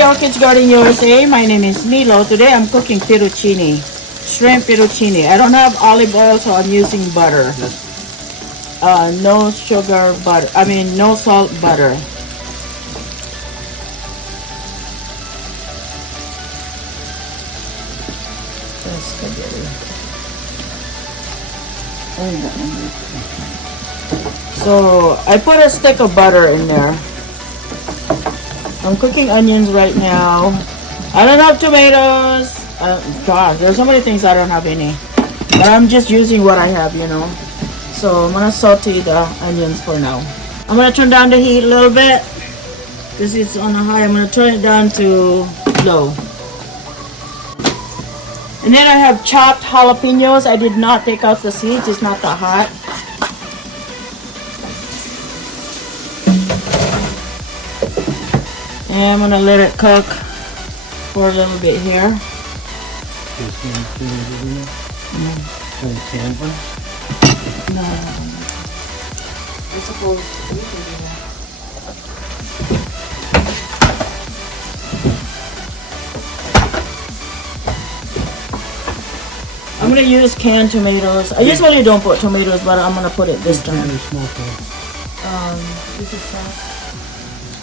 Happy Orchids Garden USA. My name is Milo. Today I'm cooking fettuccine, shrimp fettuccine. I don't have olive oil, so I'm using butter. No sugar butter. I mean, no salt butter. So I put a stick of butter in there. I'm cooking onions right now. I don't have tomatoes. God, there's so many things I don't have any. But I'm just using what I have, you know. So I'm gonna saute the onions for now. I'm gonna turn down the heat a little bit. This is on a high. I'm gonna turn it down to low. And then I have chopped jalapenos. I did not take out the seeds. It's not that hot. And I'm gonna let it cook for a little bit here. No. It's supposed to be here. I'm gonna use canned tomatoes. I usually don't put tomatoes, but I'm gonna put it this time. This is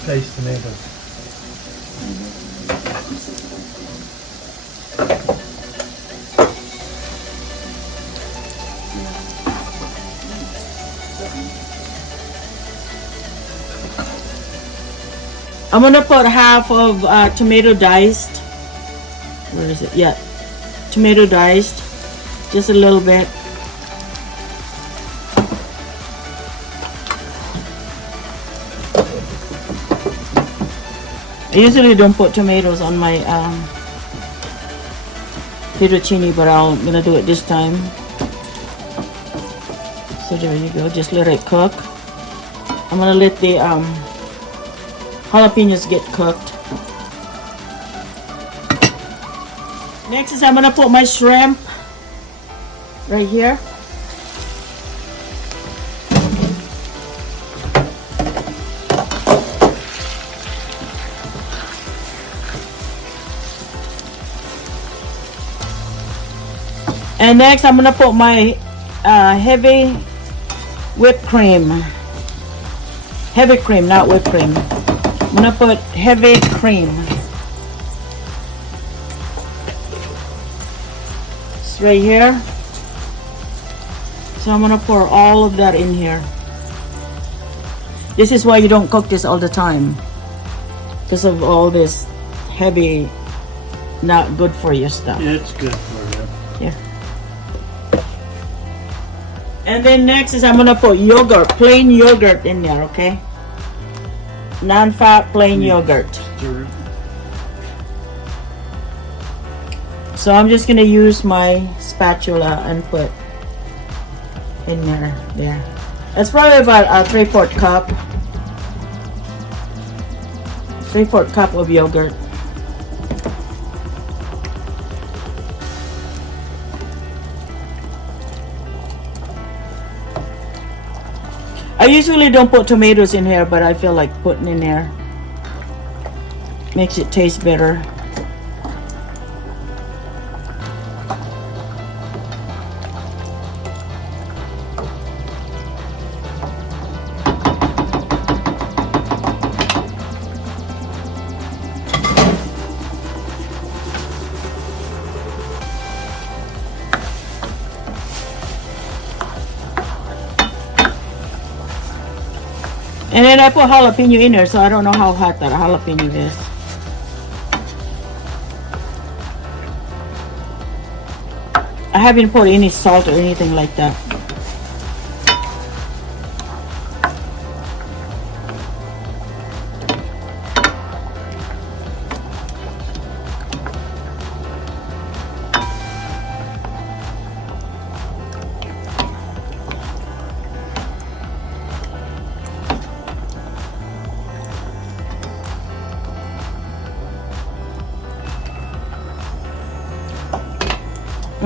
diced tomatoes. I'm gonna put half of tomato diced. Where is it? Yeah, tomato diced, just a little bit. I usually don't put tomatoes on my fettuccine, but I'm gonna do it this time. So there you go. Just let it cook. I'm gonna let the jalapenos get cooked. Next is I'm gonna put my shrimp right here. And next I'm gonna put my heavy whipped cream. Heavy cream, not whipped cream. I'm gonna put heavy cream. It's right here. So I'm gonna pour all of that in here. This is why you don't cook this all the time, because of all this heavy, not good for you stuff. Yeah, it's good for you. Yeah. And then next is I'm gonna put yogurt, plain yogurt in there, okay? Non-fat plain yogurt. Stir it. So I'm just gonna use my spatula and put in there. It's probably about a 3/4 cup. 3/4 cup of yogurt. I usually don't put tomatoes in here, but I feel like putting in there. Makes it taste better. And then I put jalapeno in there, so I don't know how hot that jalapeno is. I haven't put any salt or anything like that.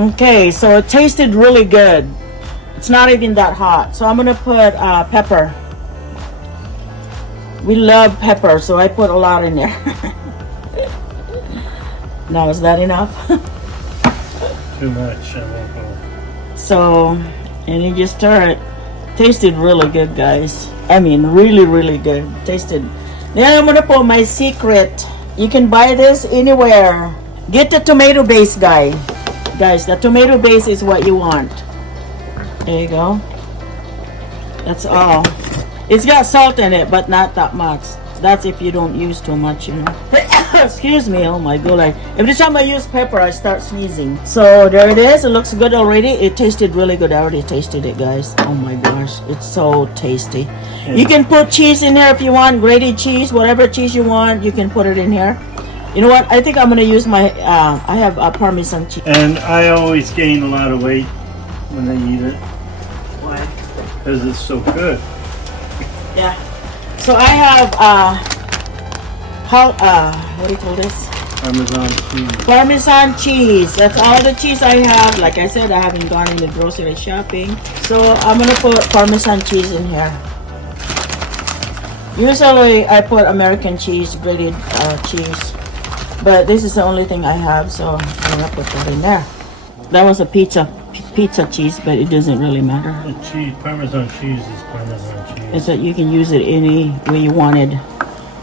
Okay, so it tasted really good. It's not even that hot. So I'm gonna put pepper. We love pepper, so I put a lot in there. Now is that enough? Too much. I won't go. So, and you just stir it. Tasted really good, guys. I mean, really, really good. Tasted. Then I'm gonna put my secret. You can buy this anywhere. Get the tomato base, guys. The tomato base is what you want. There you go. That's all. It's got salt in it, but not that much. That's if you don't use too much, you know. Excuse me. Oh my god. Every time I use pepper, I start sneezing. So there it is. It looks good already. It tasted really good. I already tasted it, guys. Oh my gosh. It's so tasty. Yeah. You can put cheese in there if you want. Grated cheese. Whatever cheese you want, you can put it in here. You know what? I think I'm going to use my, I have a parmesan cheese. And I always gain a lot of weight when I eat it Why? because it's so good. Yeah. So I have, what do you call this? Parmesan cheese. Parmesan cheese. That's all the cheese I have. Like I said, I haven't gone in the grocery shopping. So I'm going to put Parmesan cheese in here. Usually I put American cheese, grated cheese. But this is the only thing I have, so I'm going to put that in there. That was a pizza cheese, but it doesn't really matter. The cheese, Parmesan cheese is Parmesan cheese. It's that you can use it any way you wanted.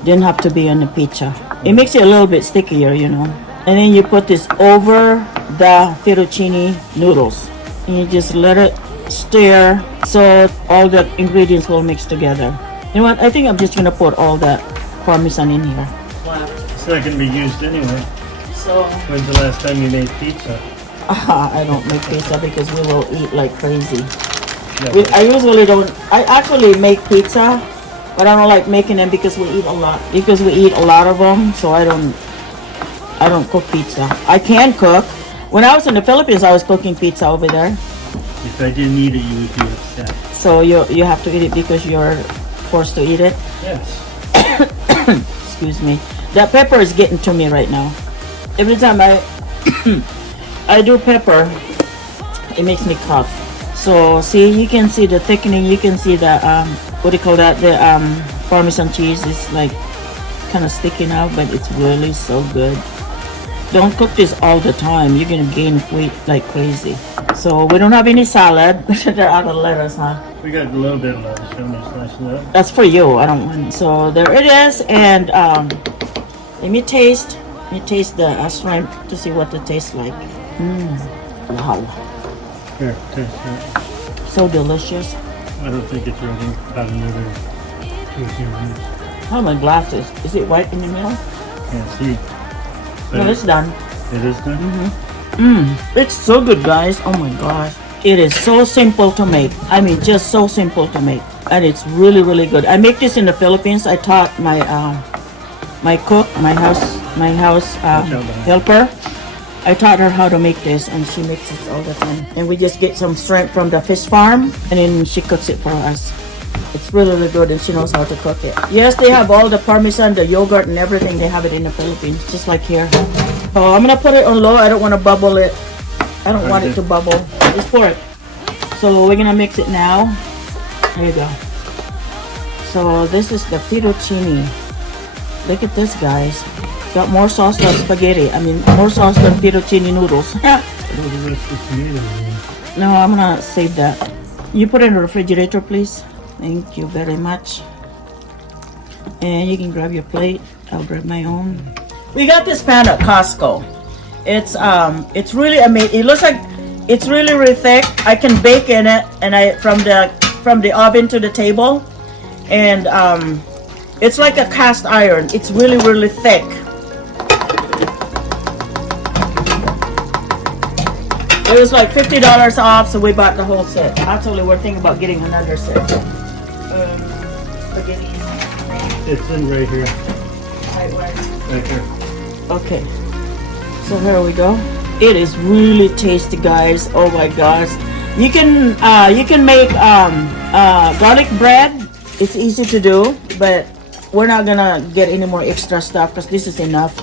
Didn't have to be on the pizza. It makes it a little bit stickier, you know. And then you put this over the fettuccine noodles. And you just let it stir so all the ingredients will mix together. You know what? I think I'm just gonna put all that parmesan in here. Wow. It's not going to be used anyway. So When's the last time you made pizza? I don't make pizza because we will eat like crazy. Yeah, I usually don't. I actually make pizza, but I don't like making them because we eat a lot. Because we eat a lot of them, so I don't cook pizza. I can cook. When I was in the Philippines, I was cooking pizza over there. If I didn't eat it, you would be upset. So you have to eat it because you're forced to eat it. Yes. Excuse me. That pepper is getting to me right now. Every time I I do pepper, it makes me cough. So see, you can see the thickening. You can see the what do you call that? The Parmesan cheese is like kind of sticking out, but it's really so good. Don't cook this all the time. You're gonna gain weight like crazy. So we don't have any salad. They're out of lettuce, huh? We got a little bit of lettuce. How much slice of that? That's for you. I don't want. So there it is, and let me taste the shrimp to see what it tastes like. Wow, Here, taste it. so delicious. I don't think it's ready. About another 2 or 3 minutes. Oh, my glasses. Is it white in the middle? Can't see. No, it's done. It is done? It's so good, guys. Oh my gosh. It is so simple to make. I mean, just so simple to make. And it's really, really good. I make this in the Philippines. I taught my my cook, my house helper. I taught her how to make this, and she makes it all the time. And we just get some shrimp from the fish farm, and then she cooks it for us. It's really, really good, and she knows how to cook it. Yes, they have all the parmesan, the yogurt, and everything. They have it in the Philippines, just like here. So I'm gonna put it on low. I don't want to bubble it. I don't want it to bubble. Just pour it. So we're gonna mix it now. There you go. So this is the fettuccine. Look at this, guys. Got more sauce than spaghetti. I mean, more sauce than fettuccine noodles. No, I'm gonna save that. You put it in the refrigerator, please. Thank you very much. And you can grab your plate. I'll grab my own. We got this pan at Costco. It's really amazing. It looks like it's really, really thick. I can bake in it, and from the oven to the table, and it's like a cast iron. It's really, really thick. It was like $50 off, so we bought the whole set. Actually, we're thinking about getting another set. Spaghetti. It's in right here. Right here. Okay. So here we go. It is really tasty, guys. Oh my gosh. You can make garlic bread. It's easy to do, but we're not gonna get any more extra stuff because this is enough.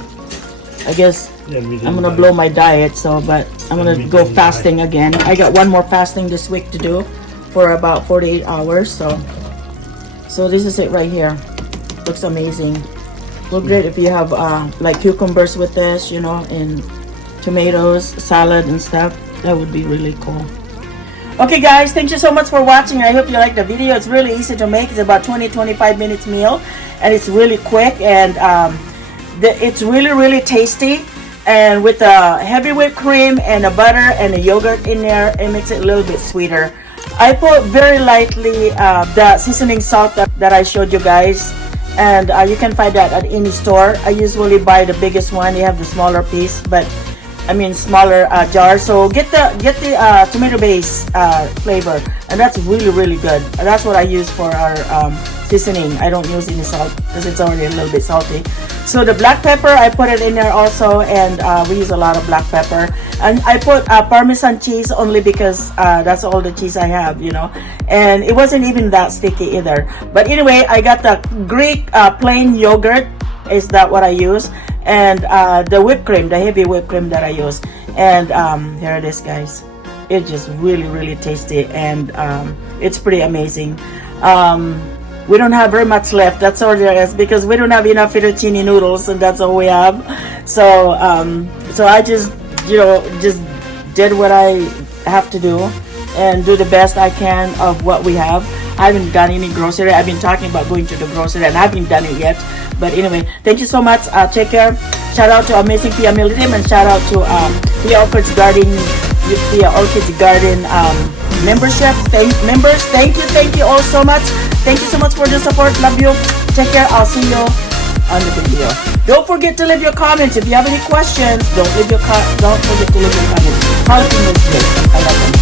I guess I'm gonna blow my diet, but I'm gonna go fasting again. I got one more fasting this week to do for about 48 hours. So this is it right here. Looks amazing. Well, great if you have like cucumbers with this, you know, and tomatoes, salad and stuff. That would be really cool. Okay guys, thank you so much for watching. I hope you liked the video. It's really easy to make. It's about 20-25 minutes meal, and it's really quick, and it's really tasty. And with the heavy whipped cream and the butter and the yogurt in there, it makes it a little bit sweeter. I put very lightly the seasoning salt that I showed you guys, and you can find that at any store. I usually buy the biggest one. They have the smaller piece, but I mean smaller jar. So get the tomato base flavor, and that's really good. And that's what I use for our seasoning. I don't use any salt because it's already a little bit salty. So the black pepper, I put it in there also, and we use a lot of black pepper. And I put parmesan cheese only because that's all the cheese I have, you know. And it wasn't even that sticky either. But anyway, I got the Greek plain yogurt. Is that what I use? And the whipped cream, the heavy whipped cream that I use. And here it is, guys. It's just really tasty, and it's pretty amazing. We don't have very much left. That's all there is, because we don't have enough fettuccine noodles, and that's all we have. So so I just, you know, just did what I have to do and do the best I can of what we have. I haven't done any grocery. I've been talking about going to the grocery, and I haven't done it yet. But anyway, thank you so much. Take care. Shout out to Amazing Pia Militim, and shout out to Pia Orchids Garden, Pia Orchids Garden membership. Members, thank you all so much. Thank you so much for the support. Love you. Take care. I'll see you on the video. Don't forget to leave your comments. If you have any questions, don't forget to leave your comments. Jalapeno is great. I love them.